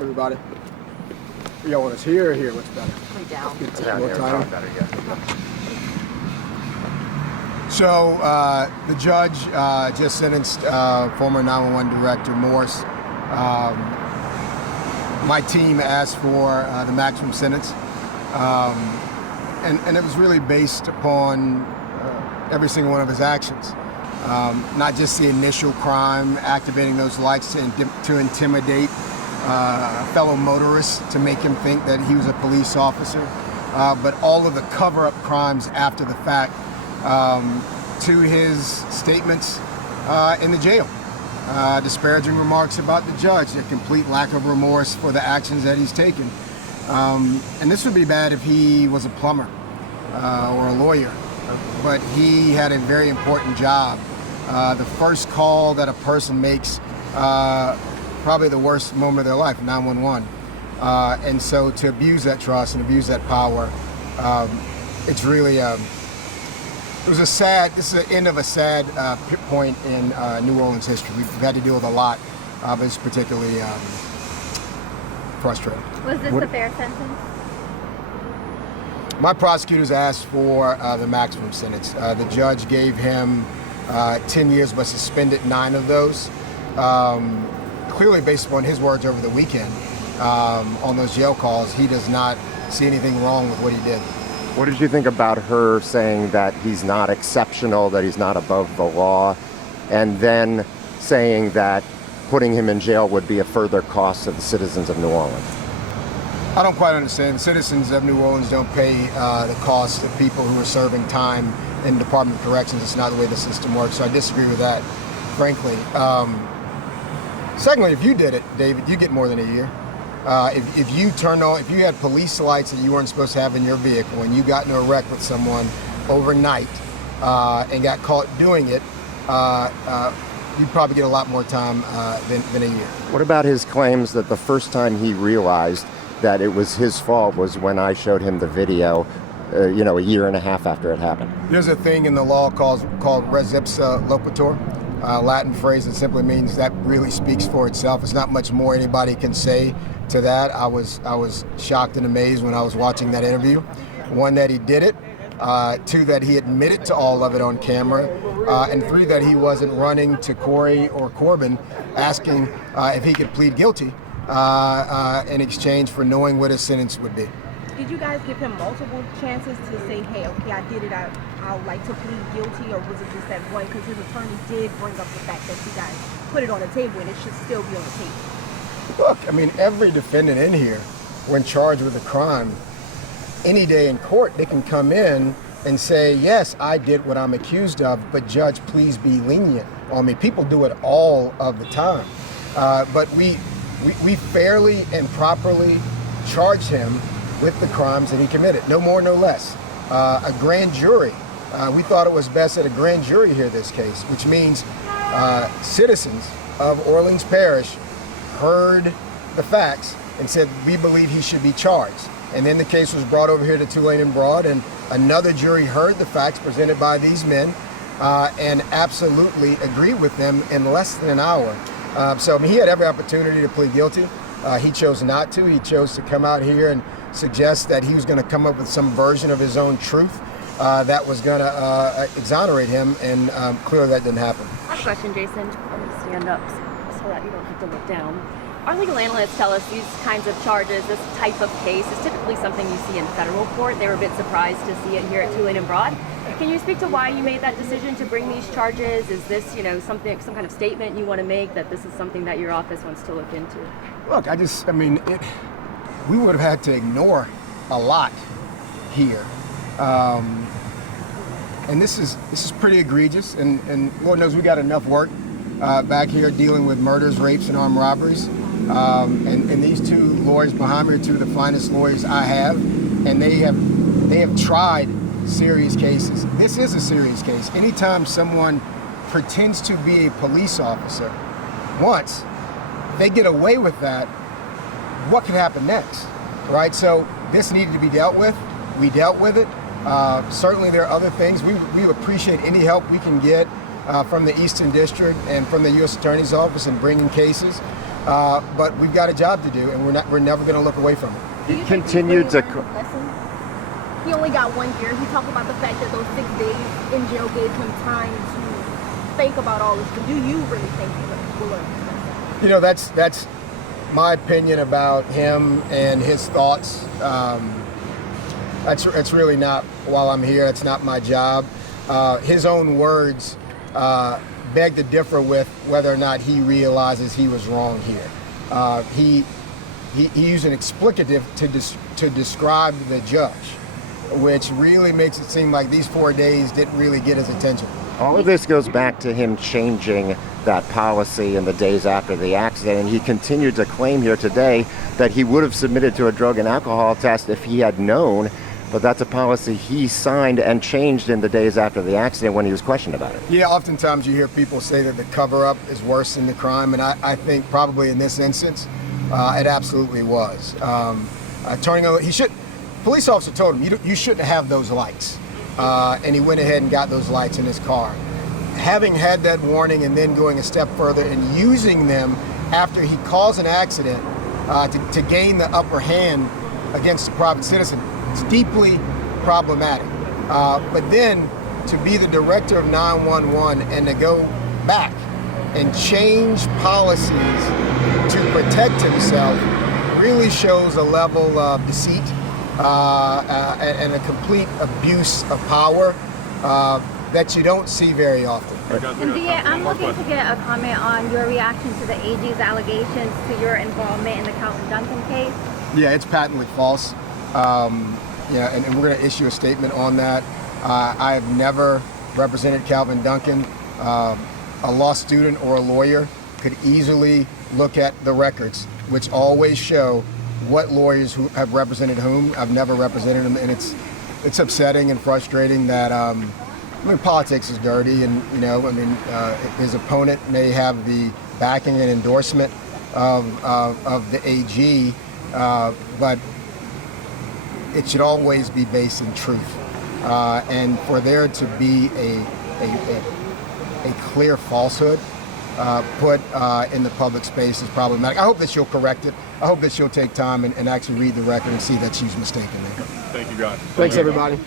everybody. Y'all want us here or here? What's better? Way down. Better, yeah. So the judge just sentenced former 911 director Morris. My team asked for the maximum sentence, and it was really based upon every single one of his actions. Not just the initial crime, activating those lights to intimidate fellow motorists to make him think that he was a police officer, but all of the cover-up crimes after the fact, to his statements in the jail. Disparaging remarks about the judge, a complete lack of remorse for the actions that he's taken. And this would be bad if he was a plumber or a lawyer, but he had a very important job. The first call that a person makes, probably the worst moment of their life, 911. And so to abuse that trust and abuse that power, it's really, this is the end of a sad point in New Orleans history. We've had to deal with a lot, but it's particularly frustrating. Was this a fair sentence? My prosecutors asked for the maximum sentence. The judge gave him 10 years, but suspended 9 of those. Clearly, based upon his words over the weekend on those jail calls, he does not see anything wrong with what he did. What did you think about her saying that he's not exceptional, that he's not above the law, and then saying that putting him in jail would be a further cost to the citizens of New Orleans? I don't quite understand. The citizens of New Orleans don't pay the cost of people who are serving time in the Department of Corrections. It's not the way the system works, so I disagree with that, frankly. Secondly, if you did it, David, you get more than a year. If you had police lights that you weren't supposed to have in your vehicle and you got into a wreck with someone overnight and got caught doing it, you'd probably get a lot more time than a year. What about his claims that the first time he realized that it was his fault was when I showed him the video, a year and a half after it happened? There's a thing in the law called res ipsa loquitur, Latin phrase that simply means that really speaks for itself. It's not much more anybody can say to that. I was shocked and amazed when I was watching that interview. 1, that he did it. 2, that he admitted to all of it on camera. And 3, that he wasn't running to Corey or Corbin asking if he could plead guilty in exchange for knowing what his sentence would be. Did you guys give him multiple chances to say, hey, okay, I did it, I'd like to plead guilty, or was it just that one? Because his attorney did bring up the fact that you guys put it on the table and it should still be on the table. Look, I mean, every defendant in here, when charged with a crime, any day in court, they can come in and say, yes, I did what I'm accused of, but judge, please be lenient on me. People do it all of the time. But we fairly and properly charged him with the crimes that he committed, no more, no less. A grand jury, we thought it was best that a grand jury hear this case, which means citizens of Orleans Parish heard the facts and said, we believe he should be charged. And then the case was brought over here to Tulane and Broad, and another jury heard the facts presented by these men and absolutely agreed with them in less than an hour. So I mean, he had every opportunity to plead guilty. He chose not to. He chose to come out here and suggest that he was going to come up with some version of his own truth that was going to exonerate him, and clearly that didn't happen. Last question, Jason. I'm going to stand up so that you don't have to look down. Our legal analysts tell us these kinds of charges, this type of case, is typically something you see in federal court. They were a bit surprised to see it here at Tulane and Broad. Can you speak to why you made that decision to bring these charges? Is this, some kind of statement you want to make that this is something that your office wants to look into? Look, we would have had to ignore a lot here. And this is pretty egregious, and Lord knows we got enough work back here dealing with murders, rapes, and armed robberies. And these 2 lawyers behind me are 2 of the finest lawyers I have, and they have tried serious cases. This is a serious case. Anytime someone pretends to be a police officer once, they get away with that, what could happen next, right? So this needed to be dealt with. We dealt with it. Certainly there are other things. We appreciate any help we can get from the Eastern District and from the U.S. Attorney's Office in bringing cases. But we've got a job to do, and we're never going to look away from it. Do you He think continued really to. learned his lesson? He only got 1 year. He talked about the fact that those 6 days in jail gave him time to think about all this. But do you really think he will learn his lesson? You know, that's my opinion about him and his thoughts. That's really not, while I'm here, it's not my job. His own words beg to differ with whether or not he realizes he was wrong here. He used an explicative to describe the judge, which really makes it seem like these 4 days didn't really get his attention. All of this goes back to him changing that policy in the days after the accident, and he continued to claim here today that he would have submitted to a drug and alcohol test if he had known, but that's a policy he signed and changed in the days after the accident when he was questioned about it. Yeah, oftentimes you hear people say that the cover-up is worse than the crime, and I think probably in this instance, it absolutely was. Turning over, police officer told him, you shouldn't have those lights. And he went ahead and got those lights in his car. Having had that warning and then going a step further and using them after he caused an accident to gain the upper hand against a private citizen, it's deeply problematic. But then to be the director of 911 and to go back and change policies to protect himself really shows a level of deceit and a complete abuse of power that you don't see very often. And DA, I'm looking to get a comment on your reaction to the AG's allegations to your involvement in the Calvin Duncan case. Yeah, it's patently false. And we're going to issue a statement on that. I have never represented Calvin Duncan. A law student or a lawyer could easily look at the records, which always show what lawyers who have represented whom. I've never represented them, and it's upsetting and frustrating that politics is dirty, and his opponent may have the backing and endorsement of the AG, but it should always be based in truth, and for there to be a clear falsehood put in the public space is problematic. I hope that you'll correct it. I hope that you'll take time and actually read the record and see that she's mistaken there. Thank you, God. Thanks, everybody.